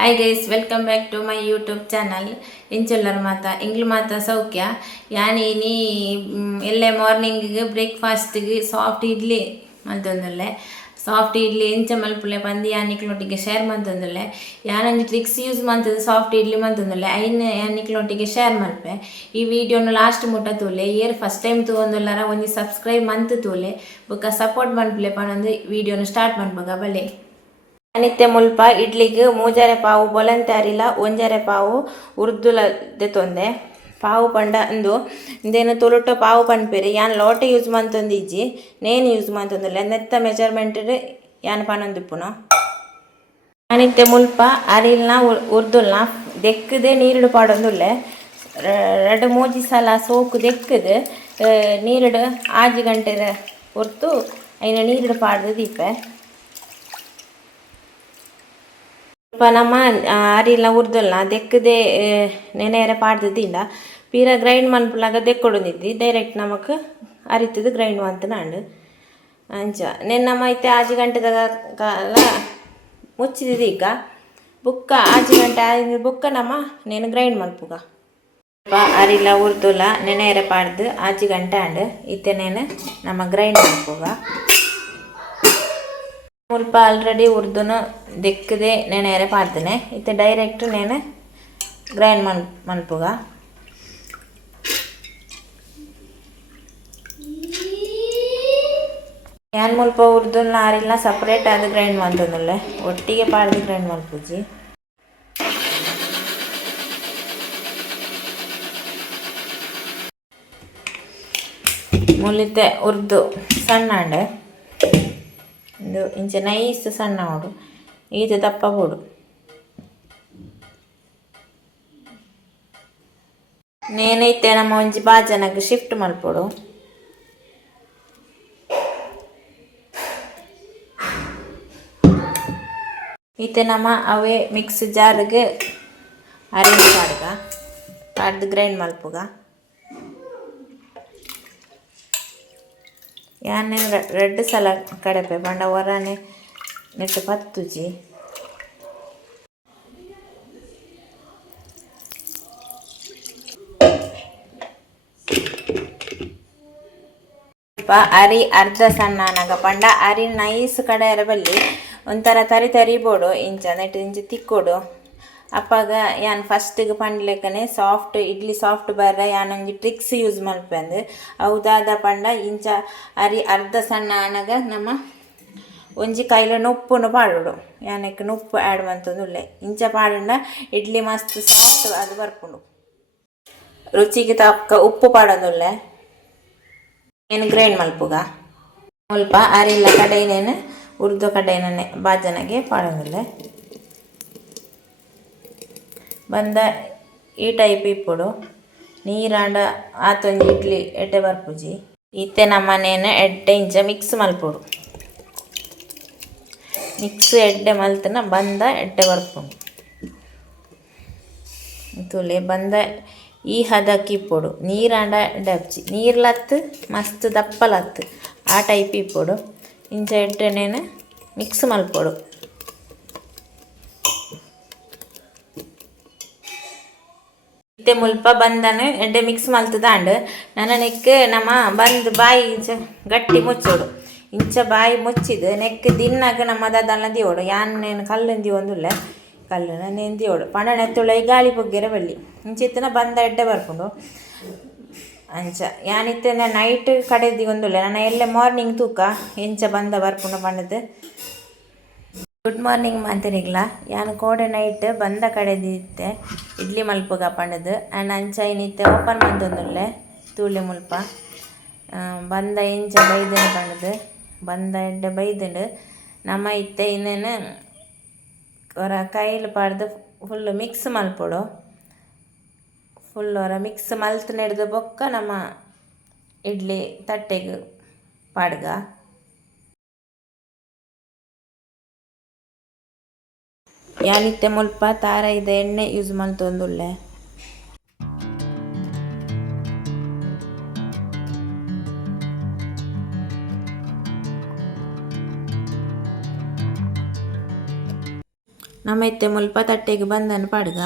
Hi guys, welcome back to my YouTube channel. ಇಂಚುಲ್ಲರ ಮಾತಾ ಇಂಗ್ಲು ಮಾತಾ ಸೌಖ್ಯ. ಯಾನೀ ಎಲ್ಲೆ ಮಾರ್ನಿಂಗಿಗೆ ಬ್ರೇಕ್ಫಾಸ್ಟಿಗೆ ಸಾಫ್ಟ್ ಇಡ್ಲಿ ಮಂತೊಂದುಲ್ಲೆ. ಸಾಫ್ಟ್ ಇಡ್ಲಿ ಎಂಚ ಮಲ್ಪುಲೆ ಪಂದು ಯಾನಿಕ್ಲೊಟ್ಟಿಗೆ ಶೇರ್ ಮಂತೊಂದುಲ್ಲೆ. ಯಾನೊಂದು ಟ್ರಿಕ್ಸ್ ಯೂಸ್ ಮಂತದ್ದು ಸಾಫ್ಟ್ ಇಡ್ಲಿ ಮಂತೊಂದುಲ್ಲೆ ಐನ್ ಯಾನಿಕ್ಲೊಟ್ಟಿಗೆ ಶೇರ್ ಮಲ್ಪೆ. ಈ ವಿಡಿಯೋನು ಲಾಸ್ಟ್ ಮುಟ್ಟ ತೂಲೆ ಏರ್ ಫಸ್ಟ್ ಟೈಮ್ ತೂವೊಂದುಲ್ಲರ ಒಂಜಿ ಸಬ್ಸ್ಕ್ರೈಬ್ ಮಂತ್ ತೂಲೆ ಬೊಕ್ಕ ಸಪೋರ್ಟ್ ಮನ್ಪುಲೆ ಪನೊಂದು ವಿಡಿಯೋನು ಸ್ಟಾರ್ಟ್ ಮನ್ಪಗ ಬಲೆ. ನಿತ್ಯ ಮುಲ್ಪ ಇಡ್ಲಿಗೆ ಮೂಜರೆ ಪಾವು ಬೊಲಂತಾರಿಲ ಒಂಜರೆ ಪಾವು ಉರ್ದುಲ ದೆತೊಂದೆ ಪಾವು ಪಂಡ ಅಂದು ಇಂದೇನು ತೊಲುಟ ಪಾವು ಪನ್ಪೆರಿ ಯಾನ್ ಲೋಟ ಯೂಸ್ ಮಂತೊಂದಿಜ್ಜಿ ನೇನು ಯೂಸ್ ಮಂತೊಂದುಲ್ಲೆ ನೆತ್ತ ಮೆಜರ್ಮೆಂಟ್ ಯಾನ್ ಪನೊಂದಿಪ್ಪುನ. ನಿತ್ಯ ಮುಲ್ಪ ಅರಿಲ್ನ ಉರ್ದುಲ್ನ ದೆಕ್ಕದೆ ನೀರುಡು ಪಾಡೊಂದುಲ್ಲೆ. ಎರಡು ಮೂಜಿ ಸಲ ಸೋಕು ದೆಕ್ಕದು ನೀರುಡು ಆಜಿ ಗಂಟೆ ಹೊರ್ತು ಐನ ನೀರುಡು ಪಾಡ್ದು ದೀಪೆ. ನಮ್ಮ ಅರಿಲ್ನ ಉರ್ದುಲ್ನ ದೆಕ್ಕದೆ ನೆನೆಯರೆ ಪಾಡ್ದಿದ್ದ ಪೀರ ಗ್ರೈಂಡ್ ಮನ್ಪುಲಾಗ ದೆಕ್ಕೊಡೊಂದಿದ್ದಿ ಡೈರೆಕ್ಟ್ ನಮಕ್ ಅರಿತದು ಗ್ರೈಂಡ್ ಮಂತನಾಂಡು ಅಂಚ ನೆನ್ನಮ್ಮ ಐತೆ ಆಜಿ ಗಂಟೆದ ಕಾಲ ಮುಚ್ಚಿದಿದ್ದು ಈಗ ಬುಕ್ಕ ಆಜಿ ಗಂಟೆ ಆದ ಬುಕ್ಕ ನಮ್ಮ ನೇನು ಗ್ರೈಂಡ್ ಮಲ್ಪುಗ ಅರಿಲ ಉರ್ದುಲ ನೆನೆಯರೆ ಪಾಡ್ದು ಆಜಿ ಗಂಟೆ ಆಂಡು ಇತ್ತೆ ನೇನು ನಮ್ಮ ಗ್ರೈಂಡ್ ಮಲ್ಪುಗ. ಮುಲ್ಪ ಆಲ್ರೆಡಿ ಉರ್ದುನು ದೆಕ್ಕದೆ ನೆನೆಯರೆ ಪಾಡ್ತೇನೆ ಇತ್ತೆ ಡೈರೆಕ್ಟ್ ನೇನು ಗ್ರೈಂಡ್ ಮಲ್ಪುಗ. ಯಾನ್ ಮುಲ್ಪ ಉರ್ದುನ ಆರಿಲ್ನ ಸಪ್ರೇಟ್ ಆದ ಗ್ರೈಂಡ್ ಮಂತೊಂದುಲ್ಲೆ ಒಟ್ಟಿಗೆ ಪಾಡ್ದು ಗ್ರೈಂಡ್ ಮಲ್ಪುಜಿ. ಮುಲಿತೆ ಉರ್ದು ಸಣ್ಣ ಅಂಡೆ ಇದು ಇಂಚ ನೈಸ್ ಸಣ್ಣ ಮಾಡು ಈತ ದಪ್ಪ ಕೊಡು. ನೇನೈತೆ ನಮ್ಮ ಒಂಜಿ ಬಾಜನಕ್ಕೆ ಶಿಫ್ಟ್ ಮಲ್ಪೊಡು. ಈತೆ ನಮ್ಮ ಅವೇ ಮಿಕ್ಸ್ ಜಾರ್ಗೆ ಅರೇಂಜ್ ಪಾಡ್ಗ ಪಾಡ್ದು ಗ್ರೈಂಡ್ ಮಲ್ಪುಗ. ಯಾನ್ ರೆಡ್ ಸಲ ಕಡೆಪೆ ಪಂಡ ಹೊರನೆ ನೆಟ್ಟು ಪತ್ತುಜಿ ಅರಿ ಅರ್ಧ ಸಣ್ಣ ನಾಗ ಪಂಡ ಅರಿ ನೈಸ್ ಕಡೆಯರ ಬಲ್ಲಿ ಒಂಥರ ತರಿ ತರಿ ಬೋಡು ಇಂಚ ನೆಟ್ಟು ಇಂಚ ತಿಕ್ಕೋಡು ಅಪ್ಪಾಗ ಯಾನ್ ಫಸ್ಟಿಗೆ ಪಂಡ್ಲೆಕ್ಕನೆ ಸಾಫ್ಟ್ ಇಡ್ಲಿ ಸಾಫ್ಟ್ ಬರ್ರ ಯಾನೊಂಜಿ ಟ್ರಿಕ್ಸ್ ಯೂಸ್ ಮಲ್ಪಂದು ಹೌದಾದ ಪಂಡ ಇಂಚ ಅರಿ ಅರ್ಧ ಸಣ್ಣ ಆನಗ ನಮ್ಮ ಒಂಜಿ ಕೈಲ ಉಪ್ಪುನು ಪಾಡೋಡು ಯಾನಕ್ಕೆ ಉಪ್ಪು ಆ್ಯಡ್ ಮಂತೊಂದುಲ್ಲೆ ಇಂಚ ಪಾಡಂಡ ಇಡ್ಲಿ ಮಸ್ತ್ ಸಾಫ್ಟ್ ಅದು ಬರ್ಪುಂಡು. ರುಚಿಗೆ ತಕ್ಕ ಉಪ್ಪು ಪಾಡೋದುಲ್ಲೆ ಏನು ಗ್ರೈಂಡ್ ಮಲ್ಪುಗ. ಸ್ವಲ್ಪ ಅರಿಲ್ಲ ಕಡೆನೇನು ಉರ್ದು ಕಡೆನೇ ಬಾಜನಗೆ ಪಾಡೋದುಲ್ಲೆ ಬಂದ ಈ ಟೈಪ್ ಇಪ್ಪುಡು ನೀರಾಂಡ ಆತೊಂಜಿ ಇಡ್ಲಿ ಎಡ್ಡೆ ಬರ್ಪುಜಿ. ಇತ್ತೆ ನಮ್ಮನೇನು ಎಡ್ಡೆ ಇಂಚ ಮಿಕ್ಸ್ ಮಲ್ಪೊಡು ಮಿಕ್ಸ್ ಎಡ್ಡೆ ಮಲ್ತನ ಬಂದ ಎಡ್ಡೆ ಬರ್ಪುಂಡು ತುಲೆ ಬಂದ ಈ ಹದಕ್ಕೆ ಇಪ್ಪೊಡು ನೀರಾಂಡ ಡಬ್ಜಿ ನೀರ್ಲತ್ತು ಮಸ್ತ್ ದಪ್ಪಲತ್ತು ಆ ಟೈಪ್ ಇಪ್ಪೊಡು ಇಂಚ ಎಡ್ಡೆನೇನು ಮಿಕ್ಸ್ ಮಲ್ಪೊಡು. ಇತ್ತೆ ಮುಲ್ಪ ಬಂದನು ಎಡ್ಡೆ ಮಿಕ್ಸ್ ಮಲ್ತದಾಂಡು ನನ್ನ ನೆಕ್ ನಮ್ಮ ಬಂದು ಬಾಯಿ ಇಂಚ ಗಟ್ಟಿ ಮುಚ್ಚೋಡು ಇಂಚ ಬಾಯಿ ಮುಚ್ಚಿದು ನೆಕ್ ದಿನಾಗ ನಮ್ಮ ದದಲ್ನ ದಿಯೋಡು ಯಾನ್ ನೇನು ಕಲ್ಲುನ ದಿವೊಂದುಲ್ಲೆ ಕಲ್ಲುನ ನೇನು ದಿಯೋಡು ಪಂಡ ನೆತ್ತುಳ ಗಾಳಿ ಪೊಗ್ಗೆರೆ ಬಲ್ಲಿ ಇಂಚಿತ್ತನ ಬಂದ ಎಡ್ಡೆ ಬರ್ಪುಂಡು ಅಂಚ ಯಾನಿತ್ತೆ ನೈಟ್ ಕಡೆ ದಿವೊಂದುಲ್ಲೆ ನನ್ನ ಎಲ್ಲೆ ಮಾರ್ನಿಂಗ್ ತೂಕ ಇಂಚ ಬಂದ ಬರ್ಪುಂಡು ಪಂಡದು. ಗುಡ್ ಮಾರ್ನಿಂಗ್ ಮಂತನಿಗ್ಲ ಯಾನ್ ಕೋಡೆ ನೈಟ್ ಬಂದ ಕಡೆದಿತ್ತೆ ಇಡ್ಲಿ ಮಲ್ಪುಗ ಪಂಡದು ಆ್ಯಂಡ್ ಅಂಚ ಏನಿತ್ತೆ ಓಪನ್ ಮಂತೊಂದುಲ್ಲೆ ತೂಲೆ ಮುಲ್ಪ ಬಂದ ಇಂಚ ಬೈದನು ಪಂಡದು ಬಂದ ಎಡ್ಡೆ ಬೈದುಂಡು ನಮ್ಮ ಇತ್ತೆ ಇನ್ನೇನು ಹೊರ ಕೈಲು ಪಾಡ್ದು ಫುಲ್ಲು ಮಿಕ್ಸ್ ಮಲ್ಪೊಡು ಫುಲ್ ಹೊರ ಮಿಕ್ಸ್ ಮಲ್ತು ನೆಡ್ದು ಬೊಕ್ಕ ನಮ್ಮ ಇಡ್ಲಿ ತಟ್ಟೆಗೆ ಪಾಡ್ಗ. ಯಾನಿತ್ತೆ ಮುಲ್ಪ ತಾರ ಇದೆ ಎಣ್ಣೆ ಯೂಸ್ ಮಲ್ತೊಂದುಲ್ಲೆ. ನಮ್ಮ ಇತ್ತೆ ಮುಲ್ಪ ತಟ್ಟೆಗೆ ಬಂದನು ಪಾಡ್ಗ.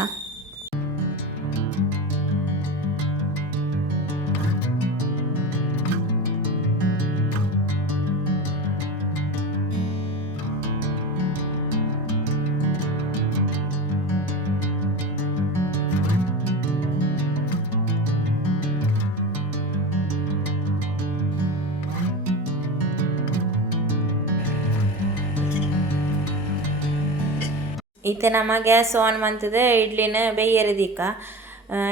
ಈತೆ ನಮ್ಮ ಗ್ಯಾಸ್ ಆನ್ ಮಂತದ ಇಡ್ಲಿನ ಬೇಯರದಿಕ್ಕ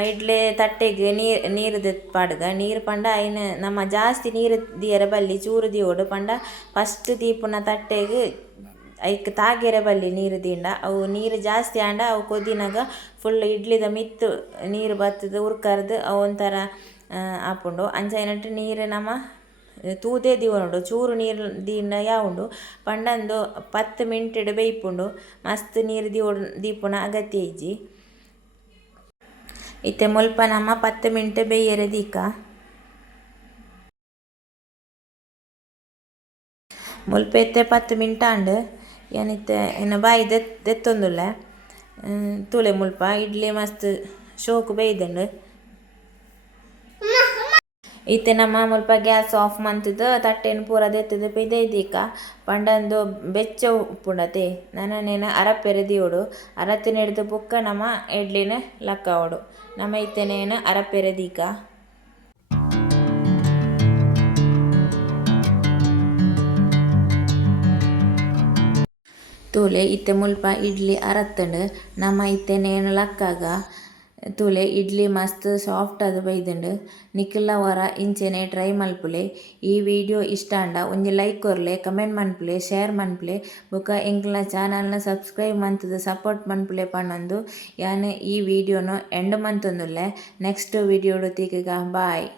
ಇಡ್ಲಿ ತಟ್ಟೆಗೆ ನೀರು ಪಾಡ್ಗ ನೀರು ಪಂಡ ಐನು ನಮ್ಮ ಜಾಸ್ತಿ ನೀರು ದಿಯರ ಬಲ್ಲಿ ಚೂರು ದಿಯೋಡು ಪಂಡ ಫಸ್ಟ್ ದೀಪುನ ತಟ್ಟೆಗೆ ಐಕ್ ತಾಗೆರ ಬಲ್ಲಿ ನೀರು ದಿಂಡ ಅವು ನೀರು ಜಾಸ್ತಿ ಆಂಡ ಅವು ಕೊದಿನಾಗ ಫುಲ್ ಇಡ್ಲಿದ ಮಿತ್ತು ನೀರು ಬತ್ತದ ಉರ್ಕರ್ದು ಅವು ಒಂಥರ ಆಪುಂಡು ಅಂಚ ನೀರು ನಮ್ಮ ತೂದೇ ದಿವನುಂಡು ಚೂರು ನೀರು ದಿಂಡ ಯಾವುಂಡು ಪಂಡಂದು 10 ಮಿನಿಟ್ ಬೇಯ್ಪುಂಡು ಮಸ್ತ್ ನೀರು ದೀಪುನ ಅಗತ್ಯ ಇಜ್ಜಿ. ಇತ್ತೆ ಮುಲ್ಪ ನಮ್ಮ 10 ಮಿನಿಟ್ ಬೇಯರೆ ದೀಕ ಮುಲ್ಪ ಎತ್ತೆ 10 ಮಿನಿಟ್ ಆಂಡ್ ಏನಿತ್ತೆ ಇನ್ನು ಬಾಯಿ ದೆತ್ತೊಂದುಲ್ಲೆ ತೂಲೆ ಮುಲ್ಪ ಇಡ್ಲಿ ಮಸ್ತ್ ಶೋಕು ಬೇಯ್ದುಂಡು. ಇತ್ತೆ ನಮ್ಮ ಮುಲ್ಪ ಗ್ಯಾಸ್ ಆಫ್ ಮಂತದ ತಟ್ಟೆನ ಪೂರ ದೆತ್ತದ ಬೇಯ್ದೀಕ ಪಂಡಂದು ಬೆಚ್ಚ ಉಪ್ಪುಂಡತೆ ನನನೇನ ಅರಪ್ಪೆರೆ ದಿಯೋಡು ಅರತ್ತಿನ ಹಿಡ್ದು ಬುಕ್ಕ ನಮ್ಮ ಇಡ್ಲಿನ ಲಕ್ಕಾವಡು ನಮ್ಮ ಇತ್ತೆನೇನು ಅರಪ್ಪೆರೆ ದೀಕ. ತೂಲೆ ಇತ್ತೆ ಮುಲ್ಪ ಇಡ್ಲಿ ಅರತ್ತಂಡು ನಮ್ಮ ಇತ್ತೆನೇನು ಲಕ್ಕಾಗ ತೂಲೆ ಇಡ್ಲಿ ಮಸ್ತ್ ಸಾಫ್ಟ್ ಆದ್ ಬೈದುಂಡು ನಿಕ್ಲವರ ಇಂಚೆನೆ ಟ್ರೈ ಮಲ್ಪುಲೆ. ಈ ವಿಡಿಯೋ ಇಷ್ಟ ಆಂಡ ಒಂಜಿ ಲೈಕ್ ಕೊರ್ಲೆ, ಕಮೆಂಟ್ ಮನ್ಪುಲೆ, ಶೇರ್ ಮನ್ಪುಲೆ ಬೊಕ ಎಂಕ್ಲ ಚಾನಲ್ನ ಸಬ್ಸ್ಕ್ರೈಬ್ ಮಂತದ ಸಪೋರ್ಟ್ ಮನ್ಪುಲೆ ಪನ್ನೊಂದು ಯಾನ್ ಈ ವಿಡಿಯೋನು ಎಂಡ್ ಮಂತೊಂದುಲ್ಲೆ. ನೆಕ್ಸ್ಟ್ ವಿಡಿಯೋಡು ತಿಕ್ಕಗ ಬಾಯ್.